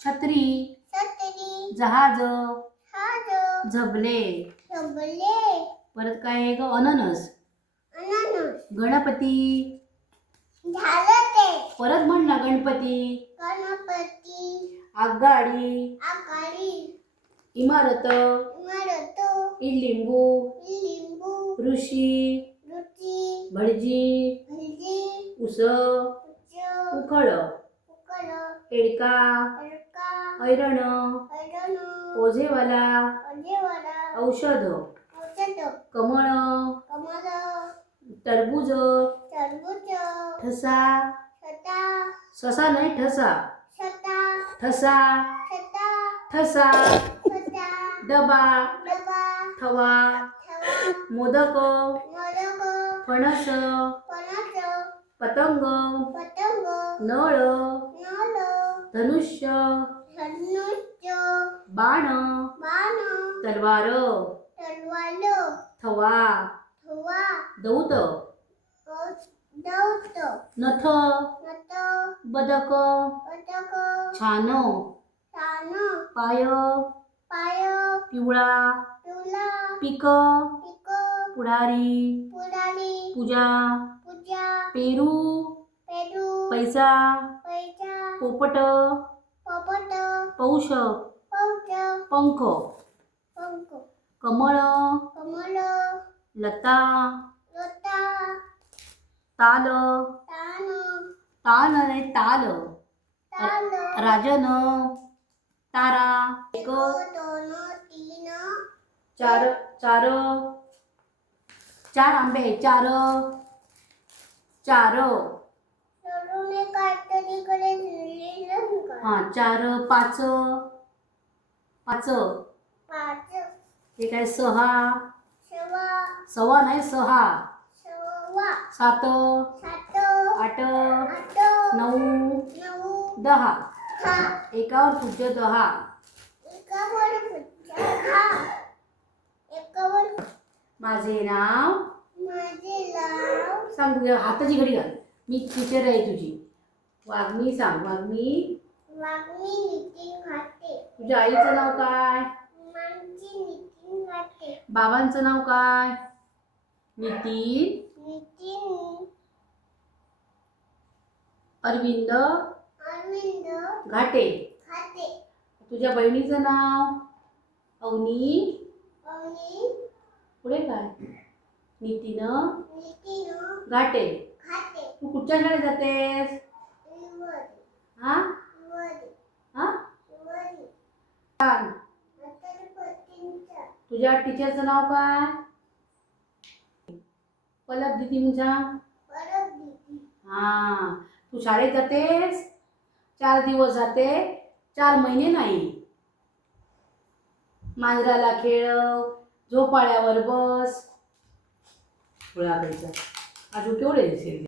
छत्री छत्री जहाज हाज झबले झबले परत काय आहे ग? अननस. अननस. गणपती. झालं ते. परत म्हण ना गणपती. गणपती. आगगाडी. आकाळी इमारत. इमारत. इलिंबू लिंबू. ऋषी. रुची भटजी. हलदी उस उखळ. उकळ एडका. ऐरण ओझेवाला औषध औषध कमळ टरबूज टरबूज ठसा ससा नाही ठसा ठसा ठसा डबा ठेवा मोदक मोदक फणस पतंग पतंग नळ धनुष्य बाण. बाण. तलवार. तलवार. थवा. दौत. नथ. बदक. छान. पाय. पाय. पिवळा. पिक. पिक. पुढारी. पूजा. पूजा. पेरू. पेरू. पैसा. पैसा. पोपट. Poucho. Poucho. Ponco. Ponco. Komoro. Komoro. Lata. Lata. Talo. Talo. Talo này talo. Talo. Rajano. Tara. Eko. Dono. Tino. Charo. Charo. Char ambe. Charo. Charo. हा चार पाच पाच. पाच. हे काय सहा? सवा सव्वा नाही सहा. सात. सात. आठ. आठ. नऊ. नऊ. दहा. हा. एकावर पूज्य दहा. एकावर दहा. एकावर माझे नाव? माझे नाव? सांग हाताची घडी घाल. मी टीचर आहे तुझी. वाघमी सांग वाघमी. वागणी नितीन घाटे तुझ्या आईचं नाव काय? नितीन घाटे बाबांचं नाव काय? नितीन. नितीन. अरविंद. अरविंद घाटे. घाटे. तुझ्या बहिणीचं नाव? अवनी. आणि पुढे काय? नितीन. नितीन. घाटे. घाटे. तू कुठच्या शाळेत जातेस? हा? हा? छान. तुझ्या टीचरचं नाव काय? पलक दिदी तुमच्या हा. तू शाळेत जातेस? चार दिवस जाते. चार महिने नाही. मांजराला खेळव झोपाळ्यावर बस. गोळा अजून केवढे दिसेल